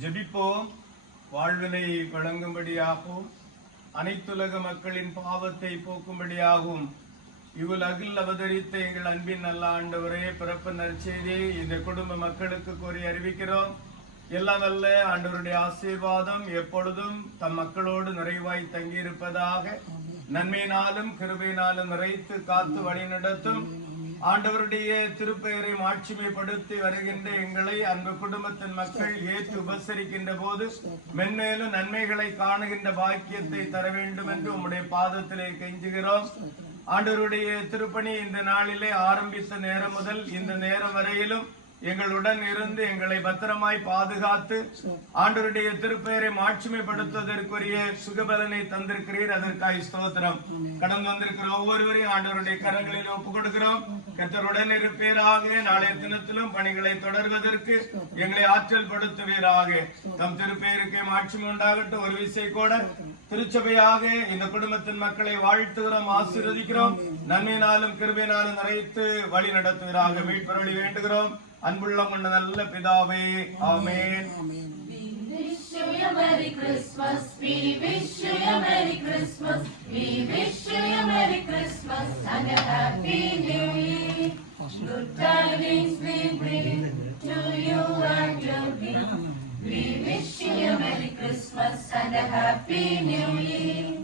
ஜெபிப்போம். வாழ்வினை வழங்கும்படியாகவும் அனைத்துலக மக்களின் பாவத்தை போக்கும்படியாகவும் இவ்வுலகில் அவதரித்த எங்கள் அன்பின் நல்ல ஆண்டவரே, பிறப்பு நற்செய்தியை இந்த குடும்ப மக்களுக்கு கூறி அறிவிக்கிறோம். எல்லாம் வல்ல ஆண்டவருடைய ஆசீர்வாதம் எப்பொழுதும் தம் மக்களோடு நிறைவாய் தங்கியிருப்பதாக. நன்மையினாலும் கிருபையினாலும் நிறைத்து காத்து வழி நடத்தும் ஆண்டவருடைய திருப்பெயரை மாட்சிமைப்படுத்தி வருகின்ற எங்களை அன்பு குடும்பத்தின் மக்கள் ஏற்று உபசரிக்கின்ற போது மென்மேலும் நன்மைகளை காணுகின்ற பாக்கியத்தை தர வேண்டும் என்று உம்முடைய பாதத்திலே கெஞ்சுகிறோம். ஆண்டவருடைய திருப்பணி இந்த நாளிலே ஆரம்பித்த நேரம் முதல் இந்த நேரம் வரையிலும் எங்களுடன் இருந்து எங்களை பத்திரமாய் பாதுகாத்து ஆண்டவருடைய திருப்பெயரை மாட்சிமைப்படுத்துவதற்குரிய சுகபலனை தந்திருக்கிறீர். அதற்காக ஸ்தோத்திரம். கடந்து வந்திருக்கிற ஒவ்வொருவரையும் ஆண்டவருடைய கரங்களில் ஒப்புக் கொடுக்கிறோம். கர்த்தருடன் இருப்பீராக. நாளைய தினத்திலும் பணிகளை தொடர்வதற்கு எங்களை ஆற்றல் படுத்துவீராக. தம் திருப்பெயருக்கு மாட்சிமை உண்டாகட்டும். ஒரு விசை கூட திருச்சபையாக இந்த குடும்பத்தின் மக்களை வாழ்த்துகிறோம், ஆசீர்வதிக்கிறோம். நன்மையினாலும் கிருபையினாலும் நிறைத்து வழி நடத்துவீராக. மீட்பருளி வேண்டுகிறோம் அன்புள்ளம் கொண்ட நல்ல பிதாவே, ஆமென். Merry Christmas, we wish you a Merry Christmas, we wish you a Merry Christmas and a Happy New Year. Good tidings we bring to you and your King. We wish you a Merry Christmas and a Happy New Year.